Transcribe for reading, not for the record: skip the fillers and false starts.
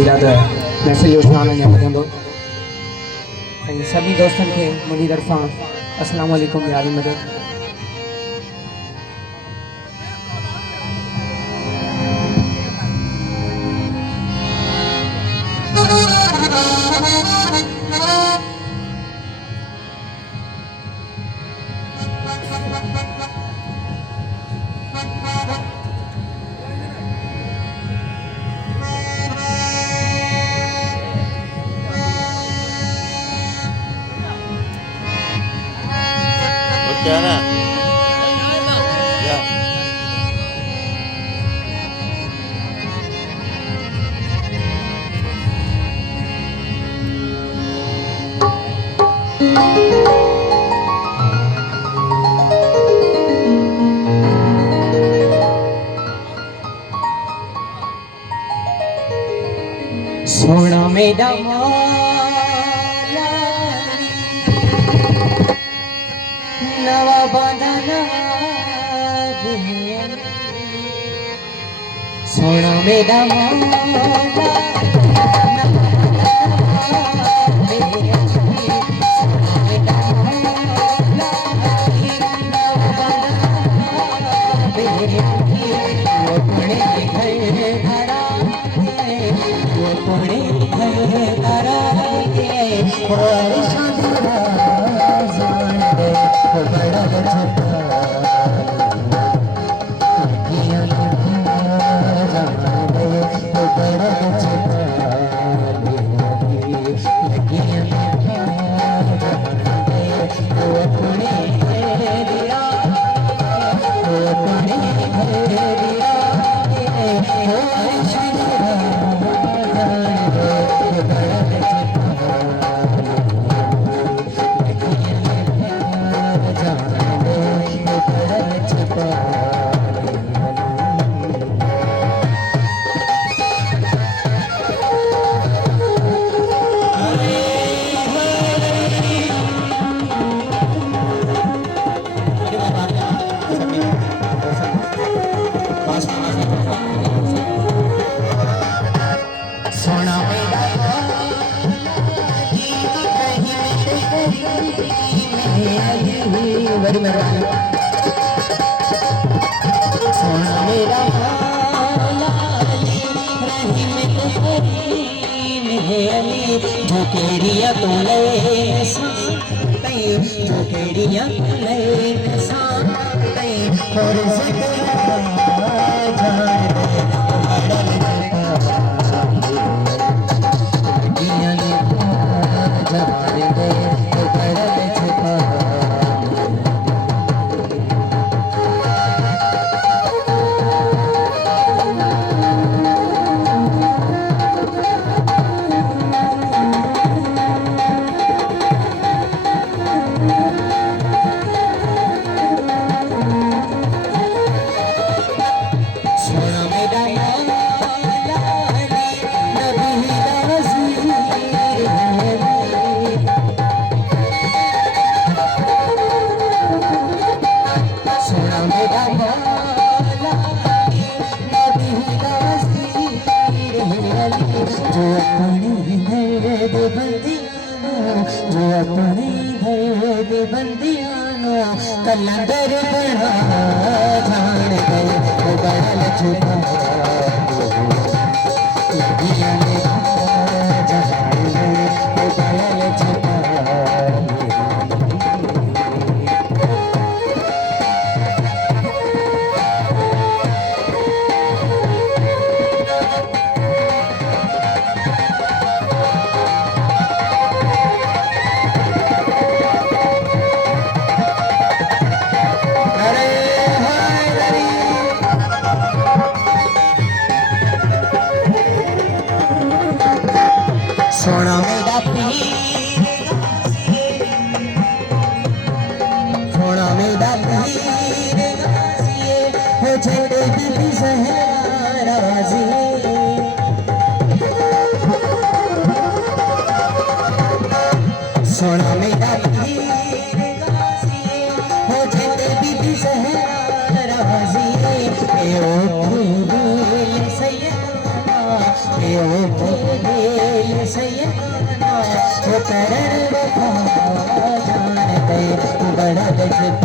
इरादा मैसेज उठाना या ॿुधंदो ऐं सभी दोस्तनि खे मुंहिंजी तरफ़ां अस्सलाम वालेकुम यार मदद। क्या ना या सोना मेरा नवा बंधना सोना मेरा बड़ी मेहरबानी सोना मेरा जो केड़िया तो ले जो केड़िया तो ले और बंदियानो कलंदर बना जान गए बदल चुका सोना मेरा पीर सोना मेरा पीर हो छेड़े बीबी सहरा राजी सोना मेरा पीर हो छेड़े बीबी सहरा राजी ए ओ फूल सैयदा ए ओ सैयदा वो करण वफा जान दे बड़ा गजब